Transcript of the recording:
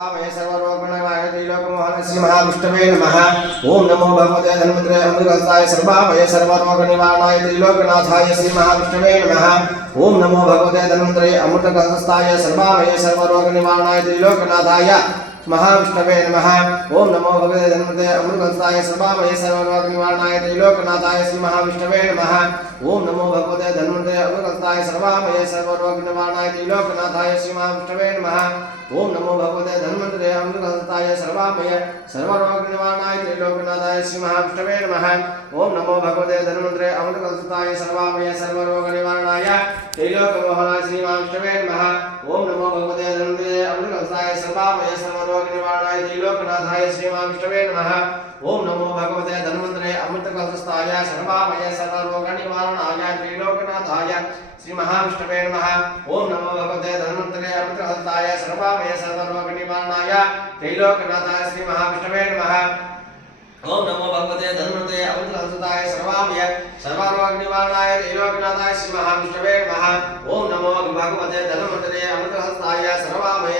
मय सर्वरोगणवाय त्रिलोकमोहन श्री महाविष्णवे नमः। ओम नमो भगवते धन्वन्तरे अमृतहस्ताय सर्वाभय सर्वरोगनिवारणाय त्रिलोकनाथाय श्री महाविष्णवे नमः। ओम नमो भगवते धन्वन्तरे अमृतहस्ताय सर्वाभय सर्वरोगनिवारणाय त्रिलोकनाथाय महाविष्णवे नमः। ओम नमो भगवते धन्वन्तरे अमृतहस्ताय सर्वाभय सर्वरोगनिवारणाय त्रिलोकनाथाय श्री महाविष्णवे नमः। ओम नमो भगवते धन्वन्तरे अमृतहस्ताय सर्वाभय सर्वरोगनिवारणाय त्रिलोकनाथाय श्री महाविष्णवे नमः। ओम नमो भगवते धन्वन्तरे अमृतहस्ताय सर्वाभय सर्वरोगनिवारणाय त्रिलोकनाथाय श्री महाविष्णवे नमः। ओम नमो भगवते धन्वन्तरे अमृतहस्ताय सर्वाभय सर्वरोगनिवारणाय त्रिलोकमोहनाय श्री महाविष्णवे नमः। ओम नमो भगवते धन्वन्तरे अमृतहस्ताय सर्वाभय सर्वरोगनिवारणाय त्रिलोकनाथाय श्री महाविष्णवे नमः। ओम नमो भगवते धन्वन्तरे अमृतहस्ताय सर्वाभय सर्वरोगनिवारणाय त्रिलोकनाथाय श्री महाविष्णवे नमः। ओम नमो भगवते धन्वन्तरे अमृतहस्ताय सर्वाभय सर्वरोगनिवारणाय त्रिलोकनाथाय श्री महाविष्णवे नमः। ओम नमो भगवते धन्वन्तरे अमृतहस्ताय सर्वाभय सर्वरोगनिवारणाय त्रिलोकनाथाय श्री महाविष्णवे नमः। ओम नमो भगवते धन्वन्तरे अमृतहस्ताय सर्वाभय